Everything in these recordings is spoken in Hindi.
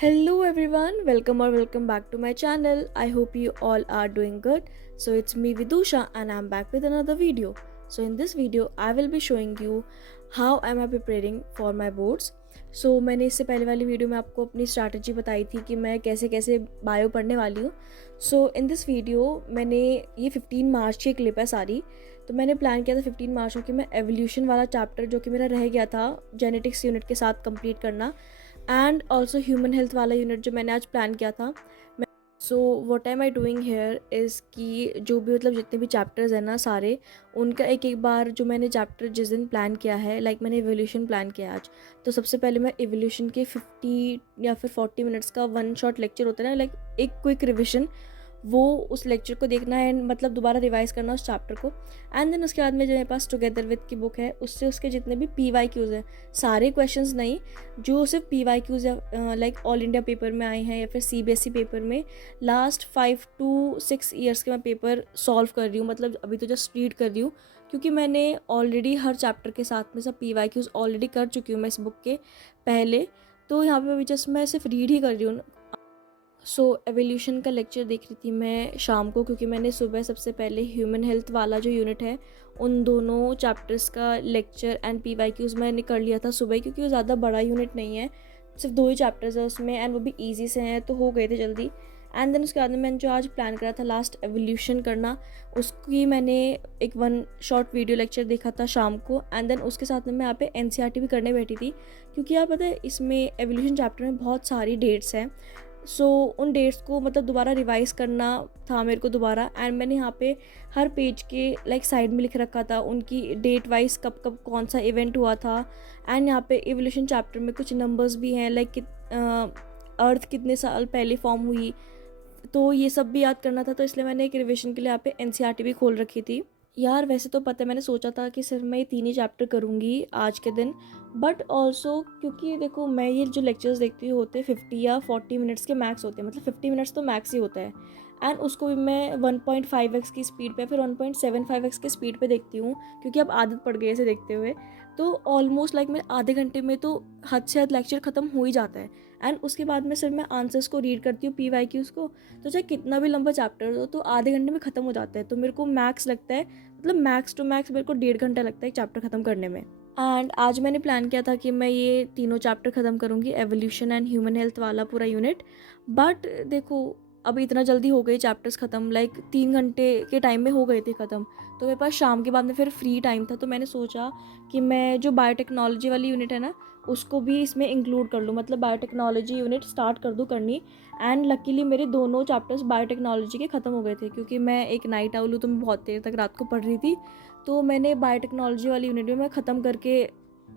Hello everyone, welcome back to my channel. I hope you all are doing good. So it's me Vidusha and I'm back with another video. So in this video I will be showing you how am I preparing for my boards. So मैंने इससे पहले वाली वीडियो में आपको अपनी स्ट्रैटेजी बताई थी कि मैं कैसे कैसे बायो पढ़ने वाली हूँ. सो इन दिस वीडियो मैंने ये 15 मार्च की क्लिप है सारी. तो मैंने प्लान किया था 15 मार्च को कि मैं एवोल्यूशन वाला चैप्टर जो कि मेरा रह गया था जेनेटिक्स यूनिट के साथ कंप्लीट करना एंड ऑल्सो ह्यूमन हेल्थ वाला यूनिट जो मैंने आज प्लान किया था. So what am I doing here is कि जो भी मतलब जितने भी चैप्टर्स हैं ना सारे उनका एक एक बार जो मैंने चैप्टर जिस दिन प्लान किया है मैंने एवोल्यूशन प्लान किया आज. तो सबसे पहले मैं एवोल्यूशन के 50 या फिर 40 मिनट्स का वन शॉट लेक्चर होता है ना, एक क्विक रिविजन, वो उस लेक्चर को देखना है एंड मतलब दोबारा रिवाइज करना उस चैप्टर को. एंड देन उसके बाद में जो मेरे पास टुगेदर विद की बुक है उससे उसके जितने भी PYQs हैं, सारे क्वेश्चंस नहीं, जो सिर्फ PYQs या ऑल इंडिया पेपर में आए हैं या फिर CBSE पेपर में लास्ट 5 to 6 ईयर्स के मैं पेपर सॉल्व कर रही हूँ. मतलब अभी तो जस्ट रीड कर रही हूँ क्योंकि मैंने ऑलरेडी हर चैप्टर के साथ में सब PYQs ऑलरेडी कर चुकी हूँ मैं इस बुक के पहले. तो यहाँ पे अभी जस्ट मैं सिर्फ रीड ही कर रही हूँ. सो एवोल्यूशन का लेक्चर देख रही थी मैं शाम को क्योंकि मैंने सुबह सबसे पहले ह्यूमन हेल्थ वाला जो यूनिट है उन दोनों चैप्टर्स का लेक्चर एंड PYQs मैंने कर लिया था सुबह, क्योंकि वो ज़्यादा बड़ा यूनिट नहीं है, सिर्फ 2 ही चैप्टर्स है उसमें एंड वो भी ईजी से हैं तो हो गए थे जल्दी. एंड देन उसके बाद में मैंने जो आज प्लान करा था लास्ट एवोल्यूशन करना, उसकी मैंने एक वन शॉर्ट वीडियो लेक्चर देखा था शाम को. एंड देन उसके साथ में मैं यहाँ पे NCERT भी करने बैठी थी क्योंकि यार पता है इसमें एवोल्यूशन चैप्टर में बहुत सारी डेट्स हैं. सो उन डेट्स को मतलब दोबारा रिवाइज़ करना था मेरे को दोबारा. एंड मैंने यहाँ पे हर पेज के साइड में लिख रखा था उनकी डेट वाइज कब कब कौन सा इवेंट हुआ था. एंड यहाँ पे एवोल्यूशन चैप्टर में कुछ नंबर्स भी हैं अर्थ कितने साल पहले फॉर्म हुई, तो ये सब भी याद करना था. तो इसलिए मैंने एक रिविजन के लिए यहाँ पे NCERT भी खोल रखी थी. यार वैसे तो पता है मैंने सोचा था कि सिर्फ मैं ये 3 ही चैप्टर करूँगी आज के दिन, बट ऑल्सो क्योंकि देखो मैं ये जो लेक्चर्स देखती हूँ होते 50 या 40 मिनट्स के मैक्स होते हैं, मतलब 50 मिनट्स तो मैक्स ही होता है. एंड उसको भी मैं 1.5x की स्पीड पे फिर 1.75x के स्पीड पे देखती हूँ क्योंकि अब आदत पड़ गई है इसे देखते हुए. तो ऑलमोस्ट मैं आधे घंटे में तो हद से हद लेक्चर ख़त्म हो ही जाता है. एंड उसके बाद में सिर्फ मैं आंसर्स को रीड करती हूँ PYQs को. तो चाहे कितना भी लंबा चैप्टर हो तो आधे घंटे में ख़त्म हो जाता है. तो मेरे को मैक्स लगता है, मतलब मैक्स टू मैक्स मेरे को 1.5 घंटा लगता है एक चैप्टर ख़त्म करने में. एंड आज मैंने प्लान किया था कि मैं ये तीनों चैप्टर ख़त्म करूँगी, एवोल्यूशन एंड ह्यूमन हेल्थ वाला पूरा यूनिट. बट देखो अभी इतना जल्दी हो गई चैप्टर्स ख़त्म, 3 घंटे के टाइम में हो गए थे ख़त्म. तो मेरे पास शाम के बाद में फिर फ्री टाइम था, तो मैंने सोचा कि मैं जो बायोटेक्नोलॉजी वाली यूनिट है ना उसको भी इसमें इंक्लूड कर लूँ, मतलब बायोटेक्नोलॉजी यूनिट स्टार्ट कर दूँ करनी. एंड लकीली मेरे दोनों चैप्टर्स बायोटेक्नोलॉजी के ख़त्म हो गए थे क्योंकि मैं एक नाइट आउल हूँ तो मैं बहुत देर तक रात को पढ़ रही थी. तो मैंने बायोटेक्नोलॉजी वाली यूनिट में मैं ख़त्म करके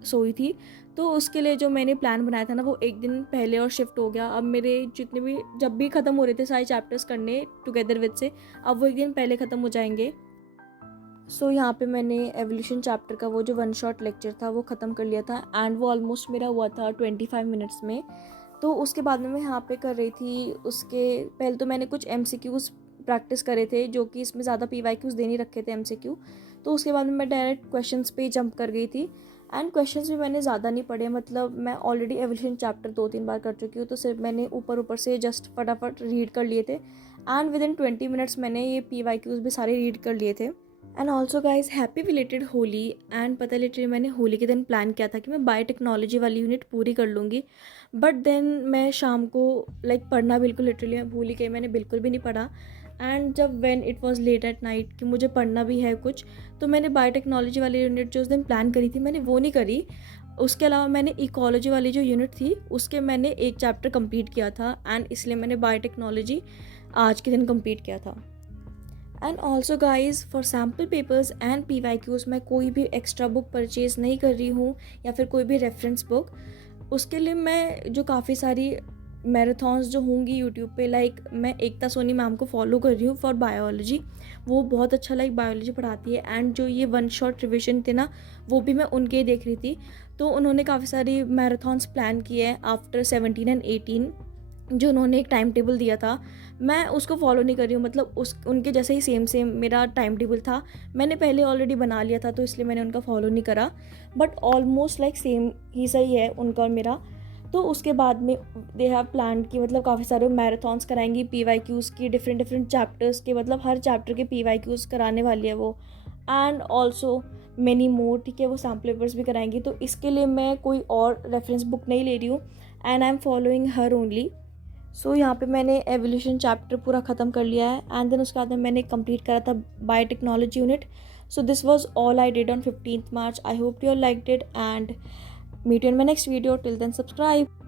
सोई थी. तो उसके लिए जो मैंने प्लान बनाया था ना वो एक दिन पहले और शिफ्ट हो गया. अब मेरे जितने भी जब भी ख़त्म हो रहे थे सारे चैप्टर्स करने टुगेदर विद से, अब वो एक दिन पहले ख़त्म हो जाएंगे. सो यहाँ पे मैंने एवोल्यूशन चैप्टर का वो जो वन शॉट लेक्चर था वो ख़त्म कर लिया था एंड वो ऑलमोस्ट मेरा हुआ था 25 मिनट्स में. तो उसके बाद में मैं यहाँ पे कर रही थी, उसके पहले तो मैंने कुछ MCQs प्रैक्टिस करे थे जो कि इसमें ज़्यादा PYQs दे नहीं रखे थे MCQ. तो उसके बाद में मैं डायरेक्ट क्वेश्चंस पे जंप कर गई थी. एंड क्वेश्चंस भी मैंने ज़्यादा नहीं पढ़े, मतलब मैं ऑलरेडी एवोल्यूशन चैप्टर 2-3 बार कर चुकी हूँ तो सिर्फ मैंने ऊपर से जस्ट फटाफट रीड कर लिए थे. एंड विद इन 20 मिनट्स मैंने ये PYQs भी सारे रीड कर लिए थे. And also guys happy belated Holi. And पता लिटरली मैंने होली के दिन प्लान किया था कि मैं बायोटेक्नोलॉजी वाली यूनिट पूरी कर लूँगी, बट देन मैं शाम को पढ़ना बिल्कुल लिटरली भूल ही गई, मैंने बिल्कुल भी नहीं पढ़ा. एंड जब when it was late at night कि मुझे पढ़ना भी है कुछ, तो मैंने बायोटेक्नोलॉजी वाली यूनिट जो उस दिन प्लान करी थी मैंने वो नहीं करी. उसके अलावा मैंने इकोलॉजी वाली जो यूनिट थी उसके मैंने एक चैप्टर कंप्लीट किया था एंड इसलिए मैंने बायोटेक्नोलॉजी आज के दिन कंप्लीट किया था. And also guys for sample papers and PYQs मैं कोई भी एक्स्ट्रा बुक परचेज़ नहीं कर रही हूँ या फिर कोई भी रेफरेंस बुक. उसके लिए मैं जो काफ़ी सारी मैराथॉन्स जो होंगी यूट्यूब पे, मैं एकता सोनी मैम को फॉलो कर रही हूँ फॉर बायोलॉजी. वो बहुत अच्छा बायोलॉजी पढ़ाती है. एंड जो ये वन शॉट रिविजन थे ना वो भी मैं उनके ही देख रही थी. तो उन्होंने काफ़ी सारी मैराथॉन्स प्लान किए हैं आफ्टर 17 एंड 18, जो उन्होंने एक टाइम टेबल दिया था. मैं उसको फॉलो नहीं कर रही हूँ, मतलब उनके जैसे ही सेम मेरा टाइम टेबल था, मैंने पहले ऑलरेडी बना लिया था तो इसलिए मैंने उनका फॉलो नहीं करा. बट ऑलमोस्ट सेम ही सही है उनका और मेरा. तो उसके बाद में दे हैव प्लान कि मतलब काफ़ी सारे मैराथन्स कराएंगी PYQs की, डिफरेंट डिफरेंट चैप्टर्स के, मतलब हर चैप्टर के PYQs कराने वाली है वो, एंड ऑल्सो मेनी मोर, ठीक है, वो सैम्पल पेपर्स भी कराएंगी। तो इसके लिए मैं कोई और रेफरेंस बुक नहीं ले रही हूँ, and I am following her only. So यहाँ पे मैंने एवोल्यूशन चैप्टर पूरा ख़त्म कर लिया है, एंड देन उसके बाद में मैंने कंप्लीट करा था biotechnology unit. So this was all I did on 15th March. I hope you all liked it, and meet you in my next video. Till then, subscribe.